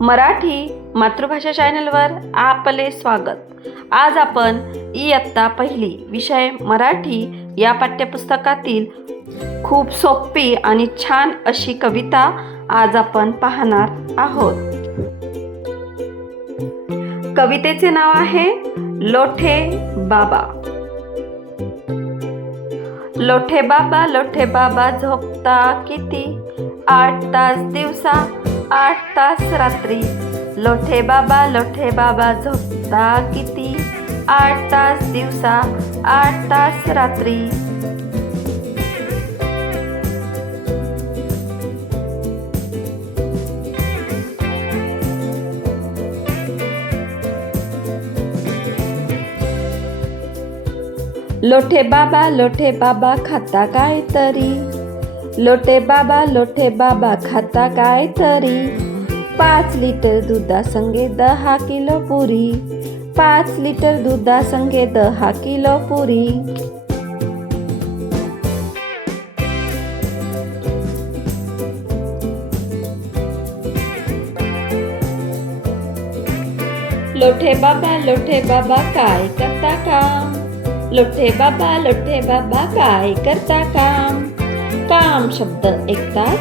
मराठी मातृभाषा चॅनलवर आपले स्वागत. आज आपण इयत्ता पहिली विषय मराठी या पाठ्यपुस्तकातील खूप सोपी आणि छान अशी कविता आज आपण पाहणार आहोत. कवितेचे नाव आहे लोठे बाबा. लोठे बाबा लोठे बाबा झोपता किती? आठ तास दिवसा आठ तास रात्री. लोठे बाबा लोठे बाबा झोपता किती? आठ तास दिवसा आठ तास रात्री. लोठे बाबा लोठे बाबा खाता काय तरी? लोटे बाबा लोठे बाबा खाता काय तरी? पाच लिटर दुधा संगे दहा किलो पुरी. पाच लिटर दुधा संगे दहा किलो पुरी. लोठे बाबा लोठे बाबा काय करता काम? लोठे बाबा लोठे बाबा काय करता काम? काम शब्द ऐकताच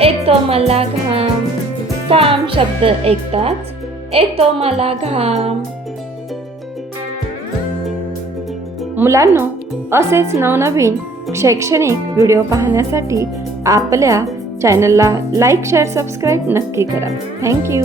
येतो मला घाम. काम शब्द ऐकताच येतो मला घाम. मुलांनो असेच नवनवीन शैक्षणिक व्हिडिओ पाहण्यासाठी आपल्या चॅनलला लाईक शेअर सबस्क्राईब नक्की करा. थँक्यू